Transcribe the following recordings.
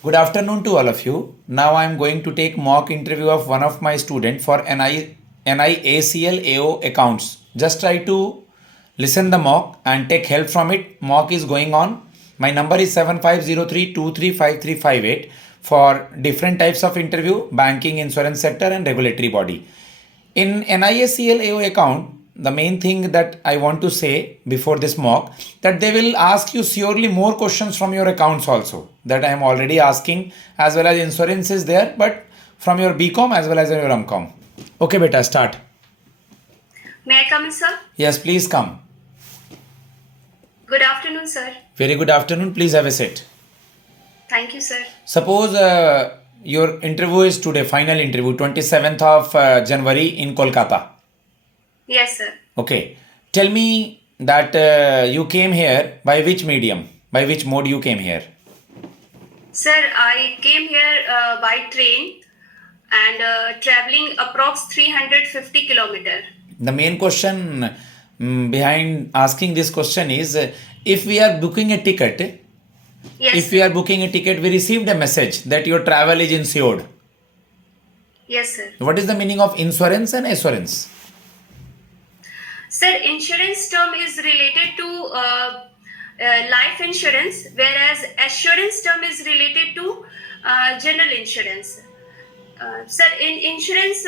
Good afternoon to all of you. Now I am going to take mock interview of one of my student for NIACL AO accounts. Just try to listen the mock and take help from it. Mock is going on. My number is 7503235358 for different types of interview, banking, insurance sector and regulatory body. In NIACL AO account, the main thing that I want to say before this mock that they will ask you surely more questions from your accounts also that I am already asking, as well as insurance is there, but from your BCom as well as your MCom. Okay, beta, start. May I come in, sir? Yes, please come. Good afternoon, sir. Very good afternoon. Please have a seat. Thank you, sir. Suppose your interview is today, final interview, 27th of January in Kolkata. Yes, sir. Okay. Tell me that you came here by which medium? By which mode you came here? Sir, I came here by train and traveling approx 350 kilometer. The main question behind asking this question is if we are booking a ticket, Yes, if we are booking a ticket, we received a message that your travel is insured. yes, sir. What is the meaning of insurance and assurance? Sir, insurance term is related to life insurance, whereas assurance term is related to general insurance. Sir, in insurance,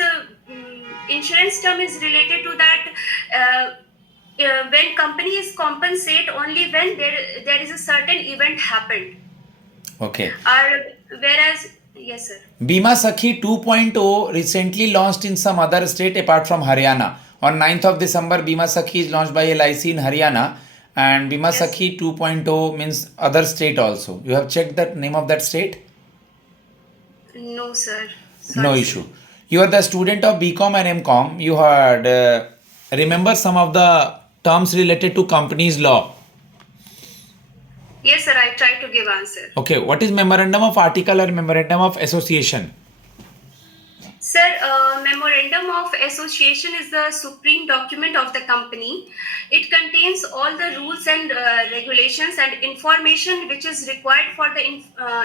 insurance term is related to that when companies compensate only when there is a certain event happened. Okay. Whereas, yes, sir. Bima Sakhi 2.0 recently launched in some other state apart from Haryana. On 9th of December, Bima Sakhi is launched by LIC in Haryana, and Bima Yes. Sakhi 2.0 means other state also. You have checked that name of that state? No, sir. No Sorry, sir. issue. You are the student of BCom and MCom. You had remember some of the terms related to companies law. Yes, sir. I try to give answer. Okay, what is memorandum of article or memorandum of association? Sir, memorandum of association is the supreme document of the company. It contains all the rules and regulations and information which is required for the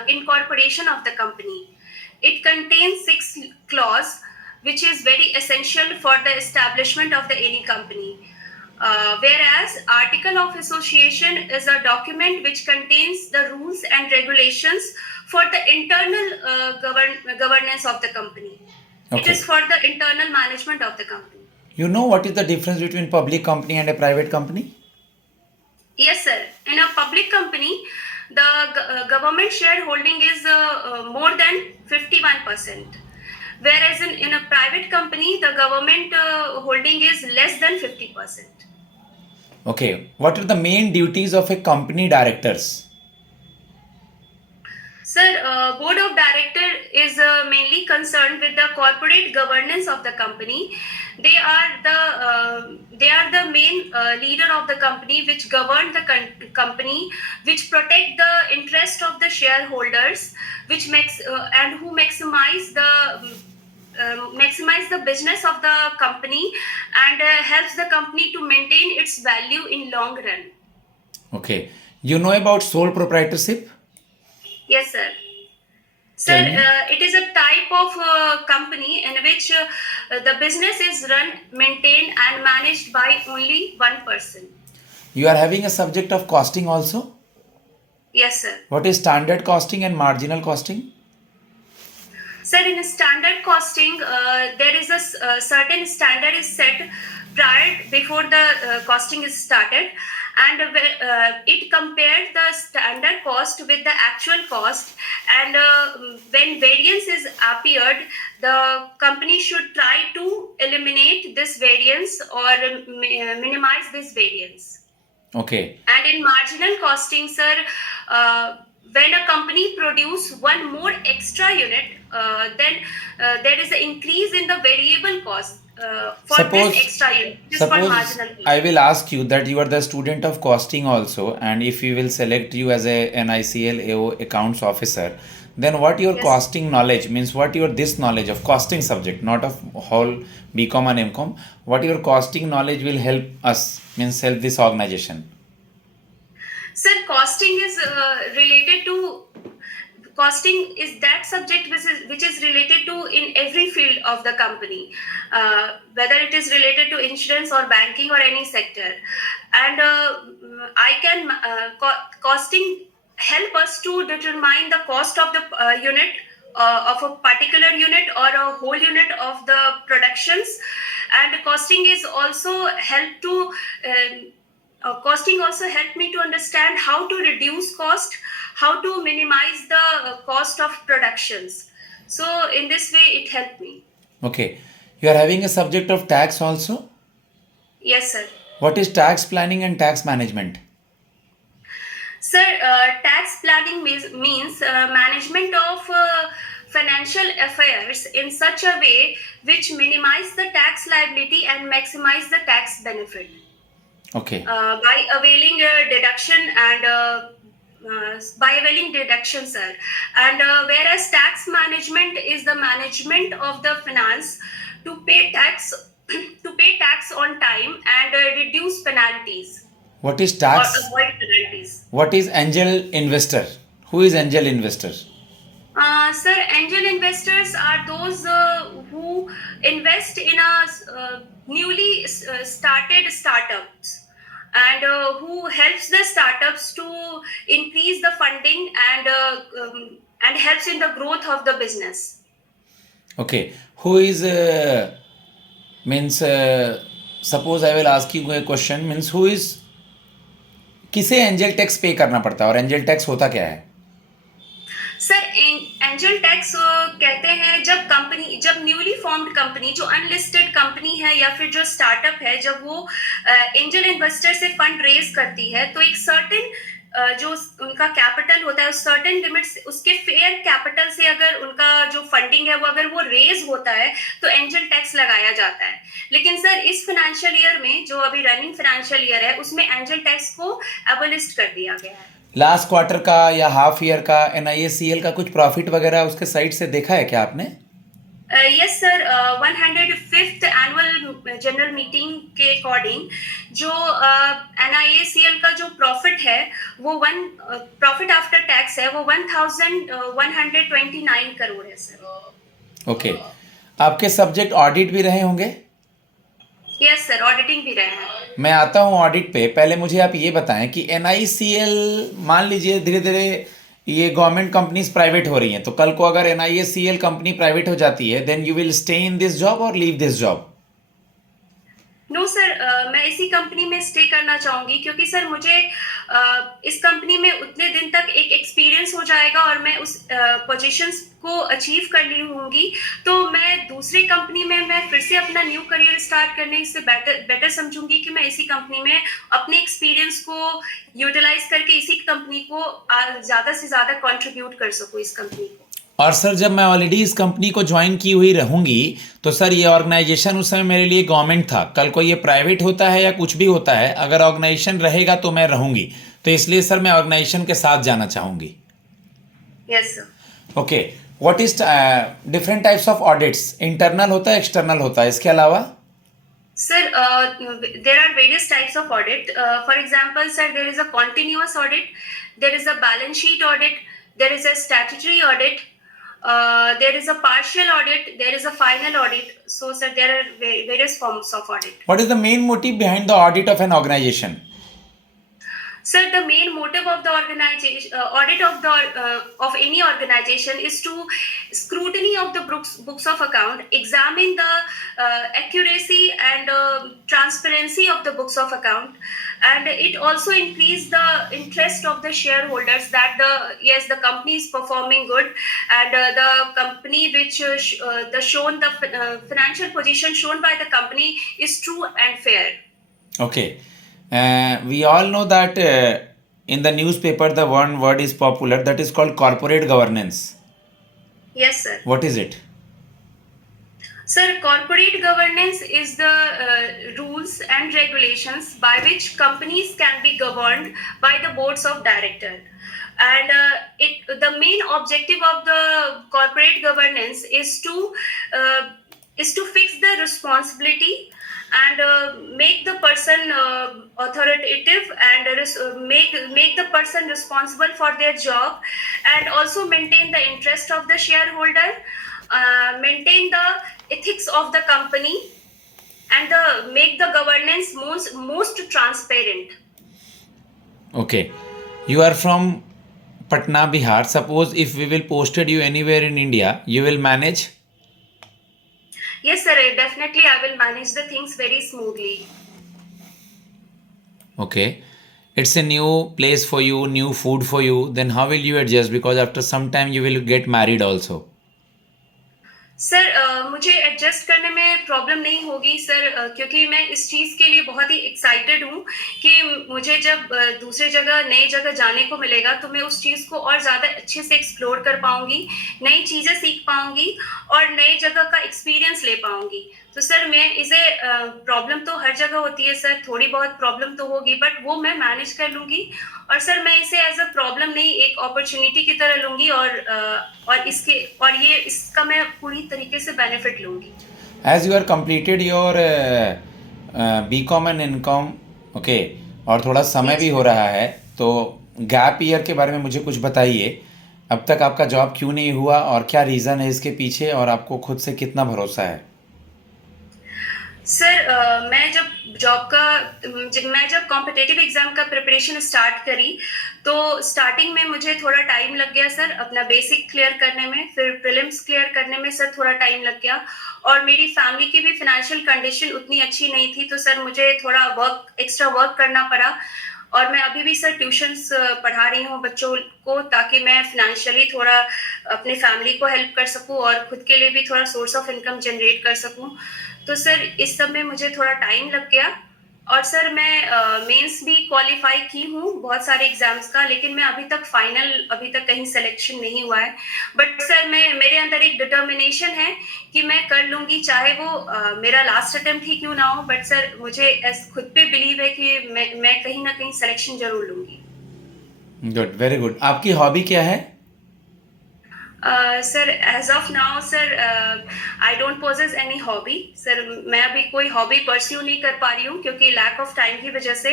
incorporation of the company. It contains 6 clause which is very essential for the establishment of the any company. Whereas article of association is a document which contains the rules and regulations for the internal governance of the company. It Okay. is for the internal management of the company. You know what is the difference between public company and a private company? Yes, sir. In a public company, the government shareholding is more than 51%. Whereas in a private company, the government holding is less than 50%. Okay. What are the main duties of a company directors? Sir, board of director is mainly concerned with the corporate governance of the company. They are the main leader of the company, which govern the company, which protect the interest of the shareholders, which makes and who maximize the business of the company and helps the company to maintain its value in long run. Okay. You know about sole proprietorship? Yes, sir. Sir, Tell me. it is a type of company in which the business is run, maintained, and managed by only one person. You are having a subject of costing also? Yes, sir. What is standard costing and marginal costing? Sir, in standard costing, there is a certain standard is set prior before the costing is started, and it compared the standard cost with the actual cost. And when variance is appeared, the company should try to eliminate this variance or minimize this variance. Okay. And in marginal costing, sir, when a company produce one more extra unit, then there is an increase in the variable cost for Suppose- this extra unit. This is called Suppose marginal cost. I will ask you that you are the student of costing also, and if we will select you as a NICL AO accounts officer, then what your Yes. costing knowledge means, what your this knowledge of costing subject, not of whole BCom and MCom, what your costing knowledge will help us, means help this organization. Sir, costing is related to costing is that subject which is related to in every field of the company, whether it is related to insurance or banking or any sector. And I can costing help us to determine the cost of the unit, of a particular unit or a whole unit of the productions. And costing also helped me to understand how to reduce cost, how to minimize the cost of productions. So in this way, it helped me. Okay. You are having a subject of tax also? Yes, sir. What is tax planning and tax management? Sir, tax planning means management of financial affairs in such a way which minimize the tax liability and maximize the tax benefit. Okay. By availing deduction and by availing deduction, sir. And whereas tax management is the management of the finance to pay tax to pay tax on time and reduce penalties What is or tax? avoid penalties. What is angel investor? Who is angel investor? Sir, angel investors are those who invest in a newly started startups, and who helps the startups to increase the funding and helps in the growth of the business. Okay. Who is means suppose I will ask you a question means who is किसे angel tax पे करना पड़ता है और angel tax होता क्या है? Sir, angel tax कहते हैं जब न्यूली फॉर्म्ड कंपनी, जो अनलिस्टेड कंपनी है या फिर जो स्टार्टअप है, जब वो एंजल इन्वेस्टर से फंड रेज करती है, तो एक सर्टेन जो उनका कैपिटल होता है, उस सर्टेन लिमिट्स, उसके फेयर कैपिटल से अगर उनका जो फंडिंग है वो अगर वो रेज होता है तो एंजल टैक्स लगाया जाता है. लेकिन सर, इस फाइनेंशियल ईयर में जो अभी रनिंग फाइनेंशियल ईयर है उसमें एंजल टैक्स को एबोलिस्ट कर दिया गया है. लास्ट क्वार्टर का या हाफ ईयर का NISCL का कुछ प्रॉफिट वगैरह उसके साइड से देखा है क्या आपने? Yes sir, 105th annual general meeting के अकॉर्डिंग जो NIACL का जो प्रॉफिट है वो प्रॉफिट आफ्टर टैक्स है वो 1129 करोड़ है सर. ओके. आपके सब्जेक्ट ऑडिट भी रहे होंगे? यस सर, ऑडिटिंग भी रहे हैं. मैं आता हूँ ऑडिट पे. पहले मुझे आप ये बताएं कि NICL मान लीजिए धीरे धीरे ये गवर्नमेंट कंपनीज प्राइवेट हो रही हैं, तो कल को अगर NICL कंपनी प्राइवेट हो जाती है then you will stay in this job और leave this job? No sir, मैं इसी कंपनी में स्टे करना चाहूंगी क्योंकि सर मुझे इस कंपनी में उतने दिन तक एक एक्सपीरियंस हो जाएगा और मैं उस पोजीशंस को अचीव कर ली होंगी, तो मैं दूसरी कंपनी में मैं फिर से अपना न्यू करियर स्टार्ट करने से बेटर समझूंगी कि मैं इसी कंपनी में अपने एक्सपीरियंस को यूटिलाइज करके इसी कंपनी को ज़्यादा से ज़्यादा कंट्रीब्यूट कर सकूँ इस कंपनी को. और सर जब मैं ऑलरेडी इस कंपनी को ज्वाइन की हुई रहूँगी तो सर ये ऑर्गेनाइजेशन उस समय मेरे लिए गवर्नमेंट था. कल को ये प्राइवेट होता है या कुछ भी होता है, अगर ऑर्गेनाइजेशन रहेगा तो मैं रहूँगी. तो इसलिए सर मैं ऑर्गेनाइजेशन के साथ जाना चाहूँगी. Yes sir. Okay. What is different types of audits? Internal होता है, एक्सटर्नल होता है, इसके अलावा? Sir, there are various types of audit. For example, sir, there is a continuous audit, there is a balance sheet audit, there is a statutory audit, there is a partial audit, there is a final audit. So, sir, there are various forms of audit. What is the main motive behind the audit of an organization? Sir, the main motive of the organization audit of any organization is to scrutiny of the books of account, examine the accuracy and transparency of the books of account, and it also increase the interest of the shareholders that the company is performing good, and the company which the financial position shown by the company is true and fair. Okay. We all know that in the newspaper the one word is popular, that is called corporate governance. Yes, sir. What is it? Sir, corporate governance is the rules and regulations by which companies can be governed by the boards of directors. And the main objective of the corporate governance is to fix the responsibility and make the person authoritative and make the person responsible for their job, and also maintain the interest of the shareholder, maintain the ethics of the company, and make the governance most transparent. Okay. You are from Patna, Bihar. Suppose if we will posted you anywhere in India, you will manage? Yes, sir. Definitely, I will manage the things very smoothly. Okay. It's a new place for you, new food for you. Then how will you adjust? Because after some time you will get married also. Sir मुझे adjust करने में problem नहीं होगी sir, क्योंकि मैं इस चीज़ के लिए बहुत ही एक्साइटेड हूँ कि मुझे जब दूसरे जगह नई जगह जाने को मिलेगा तो मैं उस चीज़ को और ज़्यादा अच्छे से एक्सप्लोर कर पाऊँगी, नई चीज़ें सीख पाऊँगी और नई जगह का एक्सपीरियंस ले पाऊँगी। तो सर मैं इसे प्रॉब्लम तो हर जगह होती है सर, थोड़ी बहुत प्रॉब्लम तो होगी, बट वो मैं मैनेज कर लूँगी। और सर मैं इसे एज़ अ प्रॉब्लम नहीं, एक अपॉर्च्युनिटी की तरह लूँगी, और ये इसका मैं पूरी तरीके से बेनिफिट लूँगी। As you are completed your BCom and Encalm, okay, और थोड़ा समय भी यस हो रहा है, तो गैप ईयर के बारे में मुझे कुछ बताइए। अब तक आपका जॉब क्यों नहीं हुआ और क्या रीज़न है इसके पीछे, और आपको खुद से कितना भरोसा है? सर मैं जब कॉम्पिटिटिव एग्जाम का प्रिपरेशन स्टार्ट करी, तो स्टार्टिंग में मुझे थोड़ा टाइम लग गया सर, अपना बेसिक क्लियर करने में, फिर प्रीलिम्स क्लियर करने में सर थोड़ा टाइम लग गया, और मेरी फैमिली की भी फाइनेंशियल कंडीशन उतनी अच्छी नहीं थी, तो सर मुझे थोड़ा एक्स्ट्रा वर्क करना पड़ा। और मैं अभी भी सर ट्यूशंस पढ़ा रही हूँ बच्चों को, ताकि मैं फाइनेंशियली थोड़ा अपने फैमिली को हेल्प कर सकूँ और खुद के लिए भी थोड़ा सोर्स ऑफ इनकम जनरेट कर सकूँ। तो सर इस सब में मुझे थोड़ा टाइम लग गया। और सर मैं मेंस भी क्वालिफाई की हूँ बहुत सारे एग्जाम्स का, लेकिन मैं अभी तक कहीं सिलेक्शन नहीं हुआ है। बट सर मेरे अंदर एक डिटर्मिनेशन है कि मैं कर लूंगी, चाहे वो मेरा लास्ट अटेम्प्ट ही क्यों ना हो, बट सर मुझे खुद पे बिलीव है कि मैं कहीं ना कहीं सिलेक्शन जरूर लूंगी। Good, very good. आपकी हॉबी क्या है? Sir as of now sir I don't possess any hobby sir, मैं अभी कोई हॉबी परस्यू नहीं कर पा रही हूँ क्योंकि लैक ऑफ टाइम की वजह से।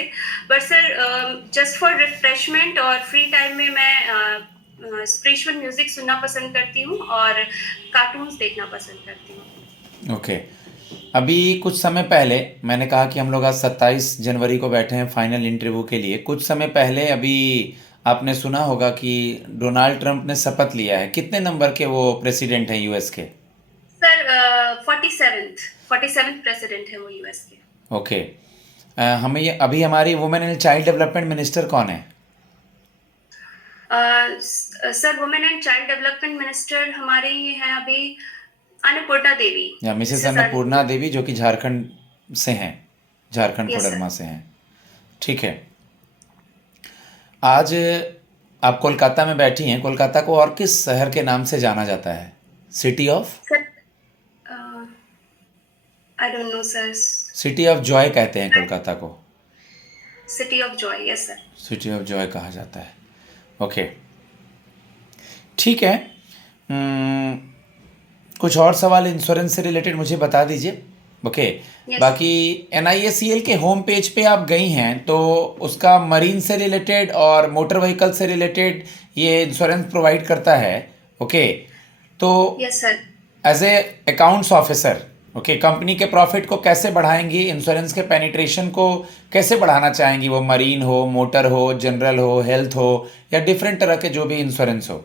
But sir just for refreshment और फ्री टाइम में मैं स्पिरिचुअल म्यूजिक सुनना पसंद करती हूँ और कार्टून्स देखना पसंद करती हूँ। ओके। अभी कुछ समय पहले मैंने कहा कि हम लोग आज 27 जनवरी को बैठे हैं फाइनल इंटरव्यू के लिए। कुछ समय पहले अभी आपने सुना होगा कि डोनाल्ड ट्रंप ने शपथ लिया है। कितने नंबर के वो प्रेसिडेंट हैं यूएस के? सर 47th प्रेसिडेंट है वो यूएस के। ओके। हमें ये अभी हमारी women and child development minister कौन है? Sir women and child development minister हमारी हैं अभी अन्नपूर्णा देवी, या मिसेस मिसेस अन्नपूर्णा देवी, जो कि झारखंड से हैं, झारखंड यस कोडरमा सर। से हैं। ठीक है। आज आप कोलकाता में बैठी हैं। कोलकाता को और किस शहर के नाम से जाना जाता है? City of sir I don't know sir. City of Joy कहते हैं कोलकाता को। City of Joy, yes sir. City of Joy कहा जाता है। ओके, ठीक है। कुछ और सवाल इंश्योरेंस से रिलेटेड मुझे बता दीजिए। ओके। यस बाकी NISCL के होम पेज पे आप गई हैं, तो उसका मरीन से रिलेटेड और मोटर व्हीकल से रिलेटेड ये इंश्योरेंस प्रोवाइड करता है। ओके। तो yes sir. As a accounts officer, okay, company के प्रॉफिट को कैसे बढ़ाएंगी, इंश्योरेंस के पेनिट्रेशन को कैसे बढ़ाना चाहेंगी, वो मरीन हो, मोटर हो, जनरल हो, हेल्थ हो, या डिफरेंट तरह के जो भी इंश्योरेंस हो?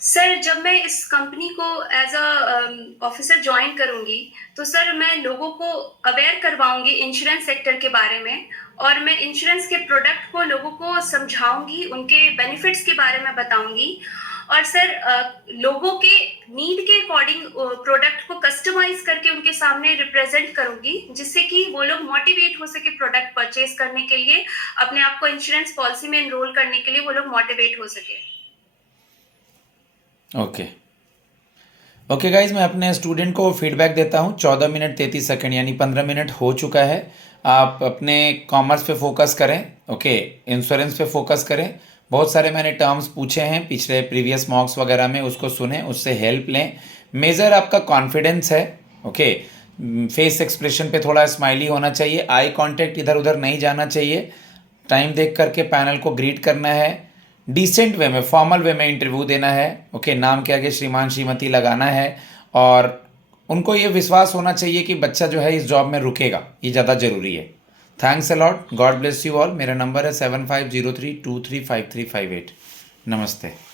सर जब मैं इस कंपनी को एज अ ऑफिसर ज्वाइन करूंगी, तो सर मैं लोगों को अवेयर करवाऊंगी इंश्योरेंस सेक्टर के बारे में, और मैं इंश्योरेंस के प्रोडक्ट को लोगों को समझाऊंगी, उनके बेनिफिट्स के बारे में बताऊंगी, और सर लोगों के नीड के अकॉर्डिंग प्रोडक्ट को कस्टमाइज करके उनके सामने रिप्रेजेंट करूंगी, जिससे कि वो लोग मोटिवेट हो सके प्रोडक्ट परचेज करने के लिए, अपने आप को इंश्योरेंस पॉलिसी में एनरोल करने के लिए वो लोग मोटिवेट हो सके। ओके। ओके गाइज, मैं अपने स्टूडेंट को फीडबैक देता हूँ। 14 मिनट 33 सेकंड यानी 15 मिनट हो चुका है। आप अपने कॉमर्स पे फोकस करें, ओके, इंश्योरेंस पे फोकस करें। बहुत सारे मैंने टर्म्स पूछे हैं पिछले प्रीवियस मॉक्स वगैरह में, उसको सुने, उससे हेल्प लें। मेजर आपका कॉन्फिडेंस है, ओके। फेस एक्सप्रेशन पे थोड़ा स्माइली होना चाहिए, आई कांटेक्ट इधर उधर नहीं जाना चाहिए, टाइम देख करके पैनल को ग्रीट करना है, डिसेंट वे में फॉर्मल वे में इंटरव्यू देना है, ओके, नाम के आगे श्रीमान श्रीमती लगाना है, और उनको ये विश्वास होना चाहिए कि बच्चा जो है इस जॉब में रुकेगा, ये ज़्यादा ज़रूरी है। Thanks a lot, God bless you all. मेरा नंबर है 7503235358। नमस्ते।